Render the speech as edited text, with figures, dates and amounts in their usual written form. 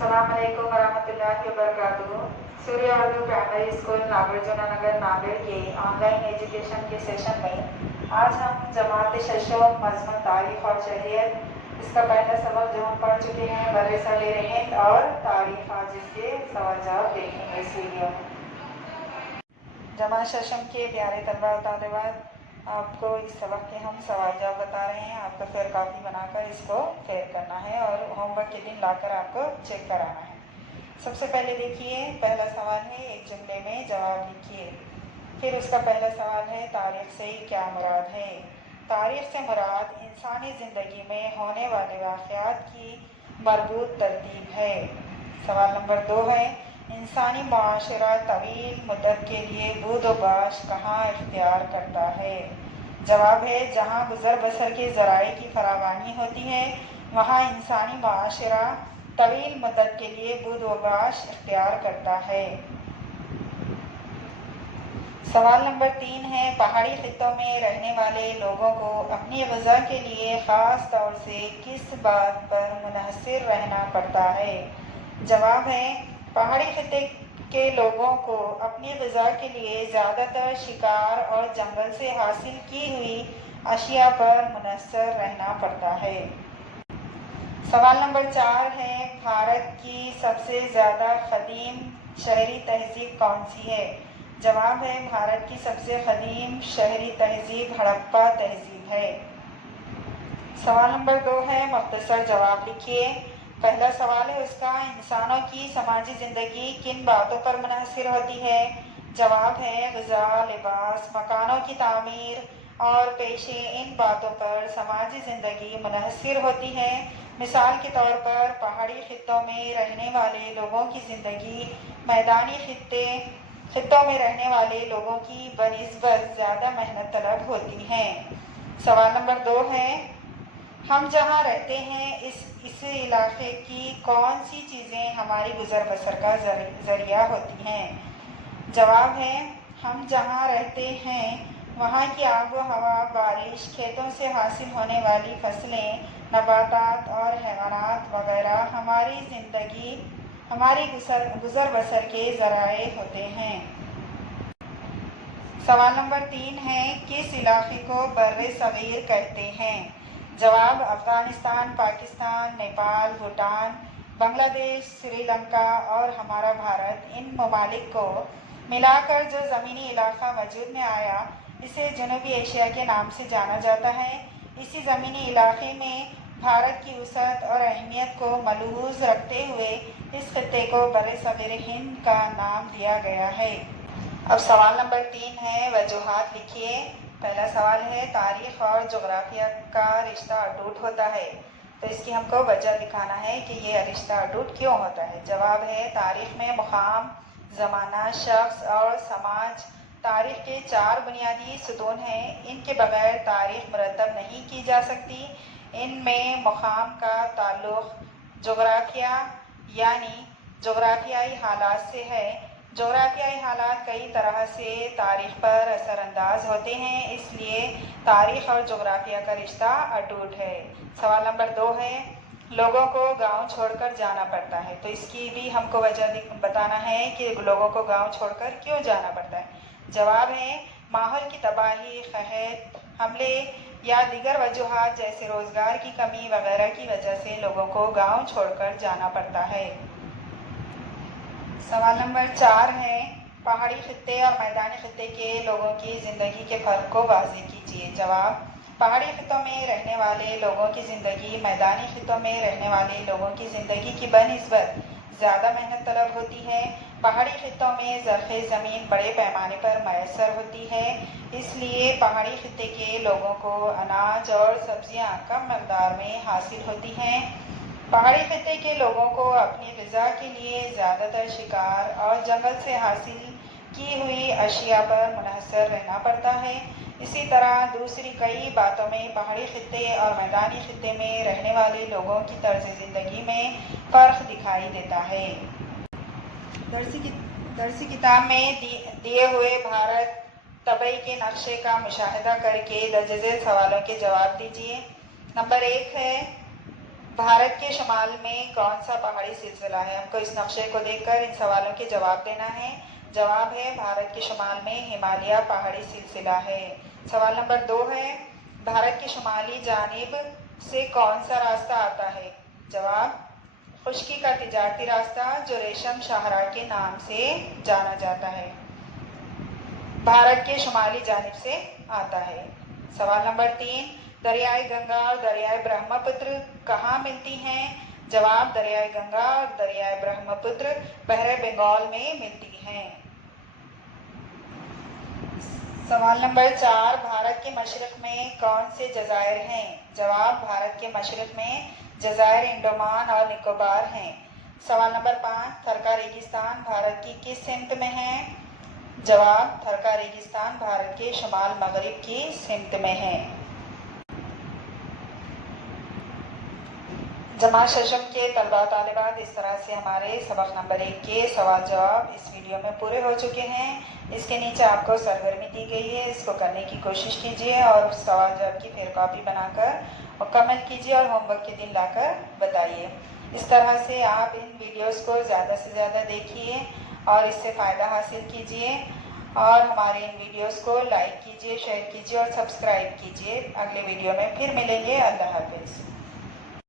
अस्सलाम वालेकुम वरहमतुल्लाहि वबरकातुहू। सूर्य उर्दू प्राइमरी स्कूल नागार्जुन नगर नागड़ के ऑनलाइन एजुकेशन के सेशन में आज हम जमात शशम मजमून तारीख और शरीयत, इसका पहला सबक जो हम पढ़ चुके हैं बर्रे सगीर हिंद और तारीख, आज इसके सवाल जवाब देखेंगे इस वीडियो में। जमात शशम के प्यारे तलबा और तालिबात, आपको इस सबक के हम सवाल जवाब बता रहे हैं। आपको फेयर कापी बनाकर इसको फेयर करना है और होमवर्क के दिन लाकर आपको चेक कराना है। सबसे पहले देखिए, पहला सवाल है एक जुमले में जवाब लिखिए। फिर उसका पहला सवाल है तारीख से क्या मुराद है। तारीख से मुराद इंसानी ज़िंदगी में होने वाले वाक़यात की मरबूत तरतीब है। सवाल नंबर 2 है इंसानी माशरा तवील मुद्दत के लिए बूद व बाश कहाँ इख्तियार करता है। जवाब है जहाँ गुज़र बसर के ज़राए की फरावानी होती है वहाँ इंसानी माशरा तवील मुद्दत के लिए बूद व बाश इख्तियार करता है। सवाल नंबर 3 है पहाड़ी खित्तों में रहने वाले लोगों को अपनी ग़िज़ा के लिए ख़ास तौर से किस बात पर मुनहसिर रहना पड़ता है। जवाब है पहाड़ी खित्ते के लोगों को अपनी ग़िज़ा के लिए ज़्यादातर शिकार और जंगल से हासिल की हुई अशिया पर मुनहसर रहना पड़ता है। सवाल नंबर 4 है भारत की सबसे ज़्यादा क़दीम शहरी तहज़ीब कौन सी है। जवाब है भारत की सबसे क़दीम शहरी तहज़ीब हड़प्पा तहज़ीब है। सवाल नंबर 2 है मुख्तसर जवाब लिखिए। पहला सवाल है उसका इंसानों की समाजी ज़िंदगी किन बातों पर मुनहसिर होती है। जवाब है ग़िज़ा, लिबास, मकानों की तामीर और पेशे, इन बातों पर समाजी ज़िंदगी मुनहसिर होती है। मिसाल के तौर पर पहाड़ी खित्तों में रहने वाले लोगों की ज़िंदगी मैदानी खित्तों में रहने वाले लोगों की बनिस्बत ज़्यादा मेहनत तलब होती हैं। सवाल नंबर 2 है हम जहाँ रहते हैं इस इलाके की कौन सी चीज़ें हमारी गुज़र बसर का ज़रिया होती हैं। जवाब है हम जहाँ रहते हैं वहाँ की आब व हवा, बारिश, खेतों से हासिल होने वाली फसलें, नबातात और हैवानात वगैरह हमारी ज़िंदगी हमारी गुज़र बसर के ज़राए होते हैं। सवाल नंबर 3 है किस इलाके को बर्रे सगीर कहते हैं। जवाब अफ़गानिस्तान, पाकिस्तान, नेपाल, भूटान, बांग्लादेश, श्रीलंका और हमारा भारत, इन ममालिक को मिलाकर जो ज़मीनी इलाका वजूद में आया इसे जनूबी एशिया के नाम से जाना जाता है। इसी ज़मीनी इलाके में भारत की वसअत और अहमियत को मलहूज़ रखते हुए इस खित्ते को बर्रे सगीर हिंद का नाम दिया गया है। अब सवाल नंबर 3 है वजूहात लिखिए। पहला सवाल है तारीख़ और जोग्राफिया का रिश्ता अटूट होता है, तो इसकी हमको वजह दिखाना है कि ये रिश्ता अटूट क्यों होता है। जवाब है तारीख़ में मुक़ाम, ज़माना, शख्स और समाज तारीख़ के 4 बुनियादी सुतून हैं। इनके बगैर तारीख़ मुरतब नहीं की जा सकती। इनमें मुक़ाम का ताल्लुक़ जोग्राफिया यानी जोग्राफियाई हालात से है। जोग्राफियाई हालात कई तरह से तारीख़ पर असरअंदाज होते हैं, इसलिए तारीख़ और जोग्राफिया का रिश्ता अटूट है। सवाल नंबर 2 है लोगों को गांव छोड़कर जाना पड़ता है, तो इसकी भी हमको वजह बताना है कि लोगों को गांव छोड़कर क्यों जाना पड़ता है। जवाब है माहौल की तबाही, कहत, हमले या दीगर वजूहात जैसे रोज़गार की कमी वगैरह की वजह से लोगों को गांव छोड़कर जाना पड़ता है। सवाल नंबर 4 है पहाड़ी खित्ते और मैदानी खित्ते के लोगों की ज़िंदगी के फ़र्क को वाज़ेह कीजिए। जवाब पहाड़ी खित्तों में रहने वाले लोगों की ज़िंदगी मैदानी खित्तों में रहने वाले लोगों की ज़िंदगी की बनिस्बत ज़्यादा मेहनत तलब होती है। पहाड़ी खित्तों में ज़रख़े ज़मीन बड़े पैमाने पर मैसर होती है, इसलिए पहाड़ी खित्ते के लोगों को अनाज और सब्ज़ियाँ कम मकदार में हासिल होती हैं। पहाड़ी खित्ते के लोगों को अपनी ग़िज़ा के लिए ज़्यादातर शिकार और जंगल से हासिल की हुई अशिया पर मुनहसर रहना पड़ता है। इसी तरह दूसरी कई बातों में पहाड़ी खित्ते और मैदानी खित्ते में रहने वाले लोगों की तर्ज़ ज़िंदगी में फ़र्क दिखाई देता है। दरसी किताब में दिए हुए भारत तबई के नक्शे का मुशाहिदा करके दर्ज झेल सवालों के जवाब दीजिए। नंबर 1 है भारत के शुमाल में कौन सा पहाड़ी सिलसिला है? हमको इस नक्शे को देखकर इन सवालों के जवाब देना है। जवाब है भारत के शुमाल में हिमालय पहाड़ी सिलसिला है। सवाल नंबर 2 है, भारत की शुमाली जानिब से कौन सा रास्ता आता है? जवाब, खुश्की का तिजारती रास्ता जो रेशम शाहरा के नाम से जाना जाता है, भारत के शुमाली जानिब से आता है। सवाल नंबर 3, दरियाई गंगा और दरियाई ब्रह्मपुत्र कहाँ मिलती हैं? जवाब, दरियाई गंगा और दरियाई ब्रह्मपुत्र बहरे बंगाल में मिलती हैं। सवाल नंबर 4, भारत के मशरक में कौन से जजायर हैं? जवाब, भारत के मशरक में जजायर अंडमान और निकोबार हैं। सवाल नंबर 5, थरका रेगिस्तान भारत की किस सिमत में है? जवाब, थरका रेगिस्तान भारत के शुमाल मगरिब की सिमत में है। जमा शशम के तलबा तालिबात, इस तरह से हमारे सबक नंबर 1 के सवाल जवाब इस वीडियो में पूरे हो चुके हैं। इसके नीचे आपको सरगर्मी दी गई है, इसको करने की कोशिश कीजिए और सवाल जवाब की फिर कॉपी बनाकर और कमेंट कीजिए और होमवर्क के दिन लाकर बताइए। इस तरह से आप इन वीडियोस को ज़्यादा से ज़्यादा देखिए और इससे फ़ायदा हासिल कीजिए और हमारे इन वीडियोस को लाइक कीजिए, शेयर कीजिए और सब्सक्राइब कीजिए। अगले वीडियो में फिर मिलेंगे। अल्लाह हाफिज़।